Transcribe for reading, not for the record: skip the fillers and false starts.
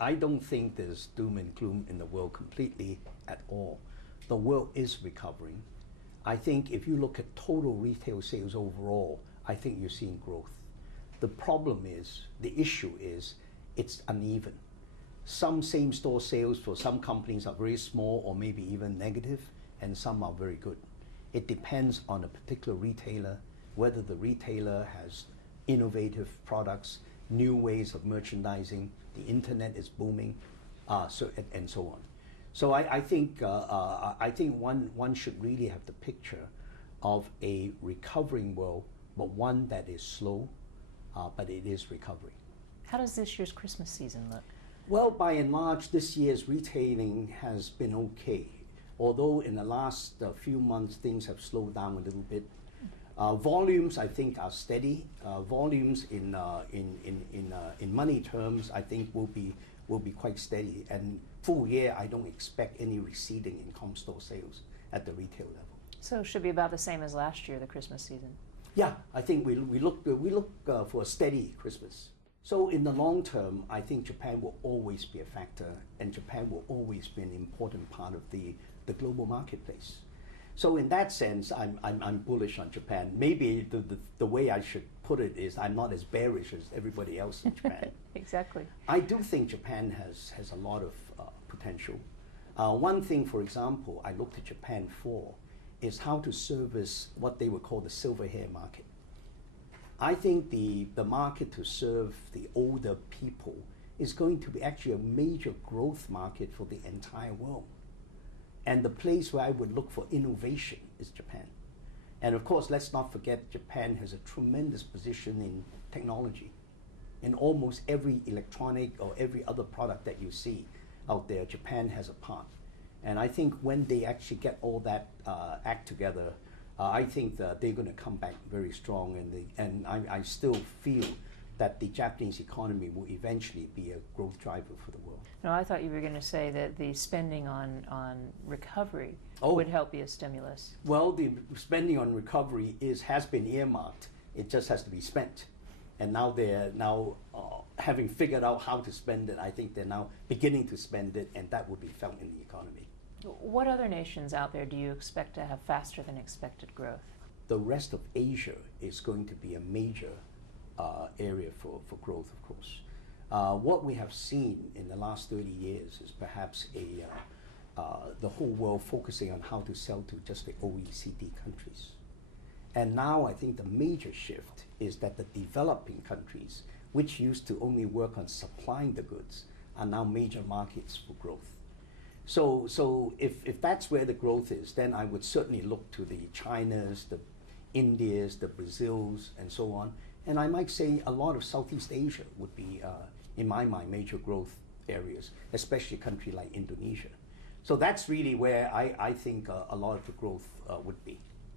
I don't think there's doom and gloom in the world completely at all. The world is recovering. I think if you look at total retail sales overall, I think you're seeing growth. The problem is, the issue is, it's uneven. Some same-store sales for some companies are very small or maybe even negative, and some are very good. It depends on a particular retailer, whether the retailer has innovative products, new ways of merchandising, the internet is booming, and so on. So I think one should really have the picture of a recovering world, but one that is slow, but it is recovering. How does this year's Christmas season look? Well, by and large, this year's retailing has been okay. Although in the last few months, things have slowed down a little bit. Volumes, I think, are steady. Volumes in money terms, I think, will be quite steady. And full year, I don't expect any receding in comp store sales at the retail level. So it should be about the same as last year, the Christmas season. Yeah, I think we look for a steady Christmas. So in the long term, I think Japan will always be a factor, and Japan will always be an important part of the global marketplace. So in that sense, I'm bullish on Japan. Maybe the way I should put it is I'm not as bearish as everybody else in Japan. Exactly. I do think Japan has a lot of potential. One thing, for example, I looked at Japan for is how to service what they would call the silver hair market. I think the market to serve the older people is going to be actually a major growth market for the entire world. And the place where I would look for innovation is Japan. And of course, let's not forget Japan has a tremendous position in technology. In almost every electronic or every other product that you see out there, Japan has a part. And I think when they actually get all that act together, I think that they're going to come back very strong, and I still feel that the Japanese economy will eventually be a growth driver for the world. No, I thought you were going to say that the spending on recovery would help be a stimulus. Well, the spending on recovery has been earmarked. It just has to be spent. And now they're having figured out how to spend it, I think they're now beginning to spend it, and that will be felt in the economy. What other nations out there do you expect to have faster than expected growth? The rest of Asia is going to be a major area for growth, of course. What we have seen in the last 30 years is perhaps the whole world focusing on how to sell to just the OECD countries. And now I think the major shift is that the developing countries, which used to only work on supplying the goods, are now major markets for growth. So if that's where the growth is, then I would certainly look to the Chinas, the Indias, the Brazils, and so on. And I might say a lot of Southeast Asia would be, in my mind, major growth areas, especially a country like Indonesia. So that's really where I think a lot of the growth would be.